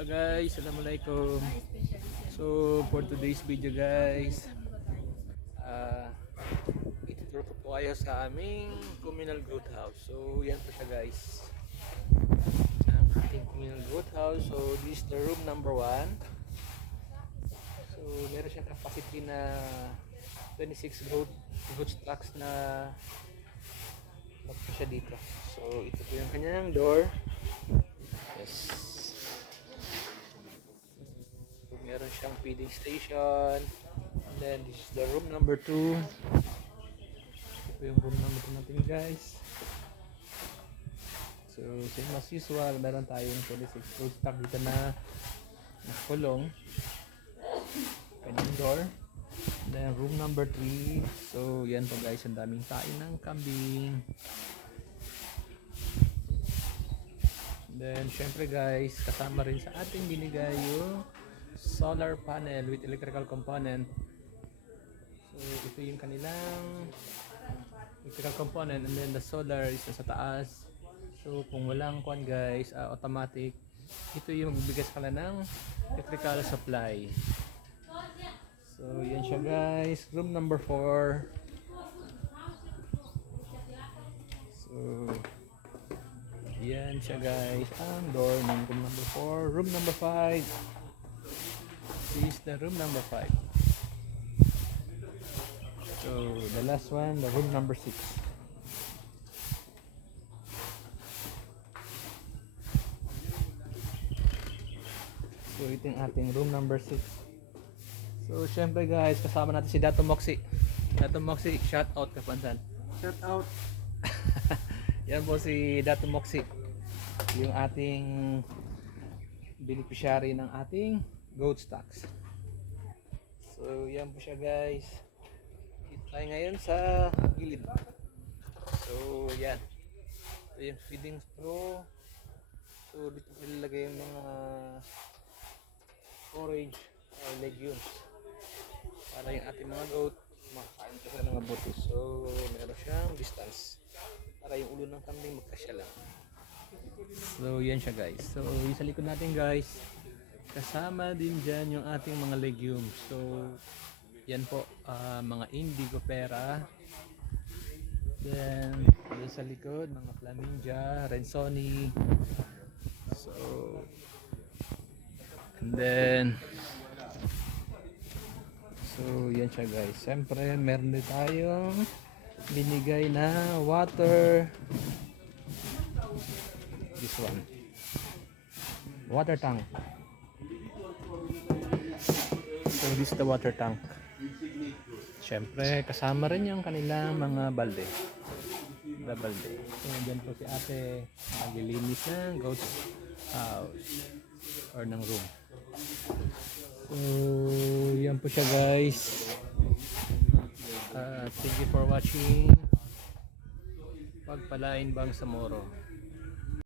Hello guys, Assalamualaikum. So for today's video guys, ituturo ko po kayo sa aming communal goat house. So yan po siya guys, ang ating communal goat house. So this is the room number 1. So meron siyang capacity na 26 goat stocks na po siya dito. So ito po yung kanyang door. Yes. Meron siyang feeding station. And then this is the room number 2. Ito po yung room number 2 natin guys. So same as usual, meron tayong 26 food stock dito na nakulong. Kanyang door. And then room number 3. So yan po guys, ang daming tain ng kambing. Then syempre guys, kasama rin sa ating binigay yung solar panel with electrical component. So ito yung kanilang electrical component, and then the solar is sa taas. So kung walang kwan guys, automatic, ito yung magbibigay sa kanila ng electrical supply. So yan siya guys, room number 4. So yan siya guys, ang door ng room number 4. Room number 5, this is the room number 5. So the last one, the room number 6. So ito yung ating room number 6. So syempre guys, kasama natin si Dato Moxie. Dato Moxie, shout out kapansan. Shout out. Yan po si Dato Moxie, yung ating beneficiary ng ating goat stocks. So yan po siya guys. Dito tayo ngayon sa gilid. So yan, ito yung feeding straw. So dito po ilalagay yung mga forage or legumes para yung ating mga goat makakain pa sila ng mabuti. So meron siyang distance para yung ulo ng kambing magkasya lang. So yan siya guys. So yung sa likod natin guys, kasama din dyan yung ating mga legumes. So yan po, mga indigo pera. Then doon sa likod, mga flamingia, rensoni. So and then yan siya guys. Siyempre meron din tayong binigay na water. This one, water tank. So this is the water tank. Siyempre kasama rin yung kanilang mga balde. So dyan po si ate maglilinis ng goat house or ng room. So yan po siya guys. Thank you for watching. Pagpalain bang sa Moro.